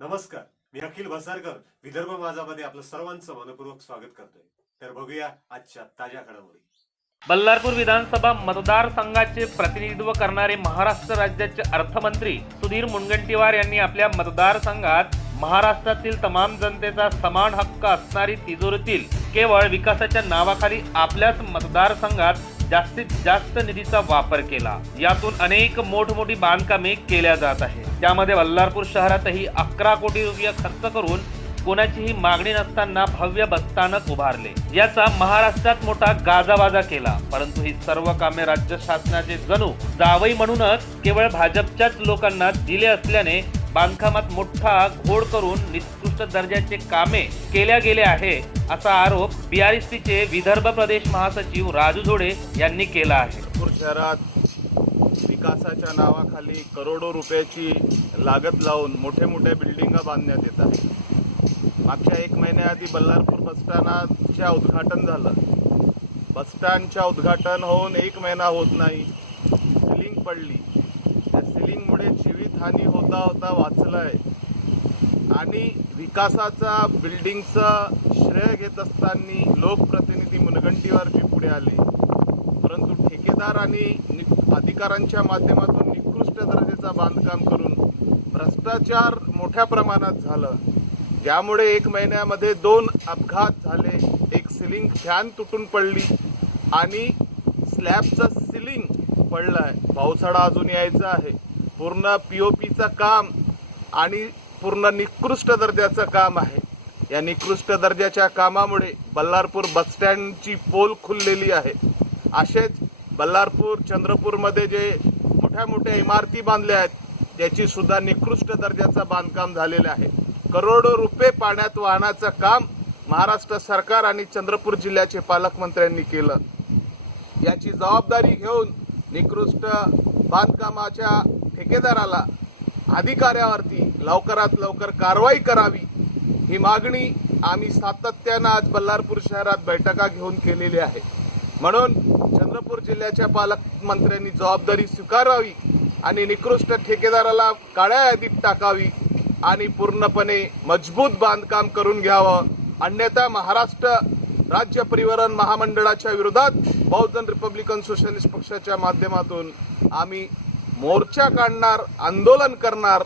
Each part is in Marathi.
नमस्कार मी अखिल भसारकर विदर्भ माझामध्ये आपलं सर्वांचं मनपूर्वक स्वागत करतोय. तर बघूया आजच्या ताज्या घडामोडी. बल्लारपूर विधानसभा मतदारसंघाचे प्रतिनिधित्व करणारे महाराष्ट्र राज्याचे अर्थमंत्री सुधीर मुनगंटीवार यांनी आपल्या मतदारसंघात महाराष्ट्रातील तमाम जनतेचा समान हक्क असणारी तिजोरीतील केवळ विकासाच्या नावाखाली आपल्याच मतदारसंघात जास्तीत जास्त निधीचा वापर केला. यातून अनेक मोठमोठी बांधकामे केल्या जात आहेत. त्यामध्ये बल्लारपूर शहरातही अकरा कोटी रुपये खर्च करून कोणाचीही मागणी नसताना भव्य बस्तानक उभारले. याचा महाराष्ट्रात मोठा गाजावाजा केला. परंतु ही सर्व कामे राज्य शासनाचे जणू जावई म्हणूनच केवळ भाजपच्याच लोकांना दिले असल्याने बांधकामात मोठा घोड करून निकृष्ट दर्जाचे कामे केल्या गेले आहे असा आरोप बीआरएसपीचे विदर्भ प्रदेश महासचिव राजू जोडे यांनी केला आहे. नागपूर शहरात विकासाच्या नावाखाली करोडो रुपयाची लागत लावून मोठे मोठ्या बिल्डिंगा बांधण्यात येत आहेत. मागच्या एक महिन्याआधी बल्लारपूर बसस्टँडच्या उद्घाटन झालं. बसस्टँडच्या उद्घाटन होऊन एक महिना होत नाही. सिलिंग पडली. त्या जीवितहानी होता होता वाचलंय. आणि विकासाचा बिल्डिंगचं श्रेय घेत असताना लोकप्रतिनिधी मुनगंटीवारजी पुढे आले. परंतु ठेकेदार आणि अधिकाऱ्यांच्या माध्यमातून निकृष्ट दर्जाचा बांधकाम करून भ्रष्टाचार मोठ्या प्रमाणात झालं. ज्यामुळे एक महिन्यामध्ये दोन अपघात झाले एक सिलिंग फॅन तुटून पडली आणि स्लॅबचं सिलिंग पडलं आहे पावसाळा अजून यायचा आहे. पूर्ण पी ओ पीचं काम आणि पूर्ण निकृष्ट दर्जाचं काम आहे. या निकृष्ट दर्जाच्या कामामुळे बल्लारपूर बसस्टँडची पोल खुललेली आहे. असेच बल्लारपूर चंद्रपूरमध्ये जे मोठ्या मोठ्या इमारती बांधल्या आहेत त्याची सुद्धा निकृष्ट दर्जाचं बांधकाम झालेलं आहे. करोडो रुपये पाण्यात वाहण्याचं काम महाराष्ट्र सरकार आणि चंद्रपूर जिल्ह्याचे पालकमंत्र्यांनी केलं. याची जबाबदारी घेऊन निकृष्ट बांधकामाच्या ठेकेदाराला अधिकाऱ्यावरती लवकरात लवकर कारवाई करावी ही मागणी आम्ही सातत्यानं आज बल्लारपूर शहरात बैठका घेऊन केलेली आहे. म्हणून चंद्रपूर जिल्ह्याच्या पालकमंत्र्यांनी जबाबदारी स्वीकारावी आणि निकृष्ट ठेकेदाराला काळ्या यादीत टाकावी आणि पूर्णपणे मजबूत बांधकाम करून घ्यावं. अन्यथा महाराष्ट्र राज्य परिवहन महामंडळाच्या विरोधात बहुजन रिपब्लिकन सोशलिस्ट पक्षाच्या माध्यमातून आम्ही मोर्चा काढणार आंदोलन करणार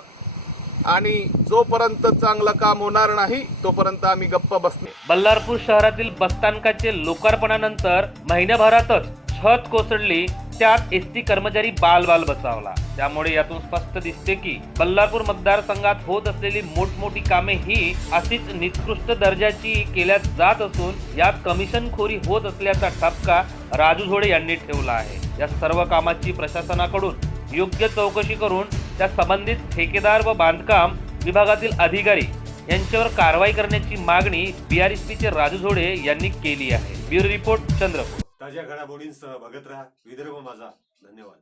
आणि जोपर्यंत चांगलं काम होणार नाही तोपर्यंत आम्ही गप्प बसणे. बल्लारपूर शहरातील बसस्थानकाचे लोकार्पणानंतर महिन्याभरातच छत कोसळली त्यात एस टी कर्मचारी बालबाल बचावला. त्यामुळे यातून स्पष्ट दिसते की बल्लारपूर मतदारसंघात होत असलेली मोठमोठी कामे ही अशीच निकृष्ट दर्जाची केल्या जात असून यात कमिशनखोरी होत असल्याचा ठपका राजू झोडे यांनी ठेवला आहे. या सर्व कामाची प्रशासनाकडून योग्य चौकशी करून त्या संबंधित ठेकेदार व बांधकाम विभागातील अधिकारी यांच्यावर कारवाई करण्याची मागणी बीआरएसपीचे राजू झोडे यांनी केली आहे. Bureau report Chandrapur. ताज्या घडामोडींसह बघत राहा. विदर्भ माझा. धन्यवाद.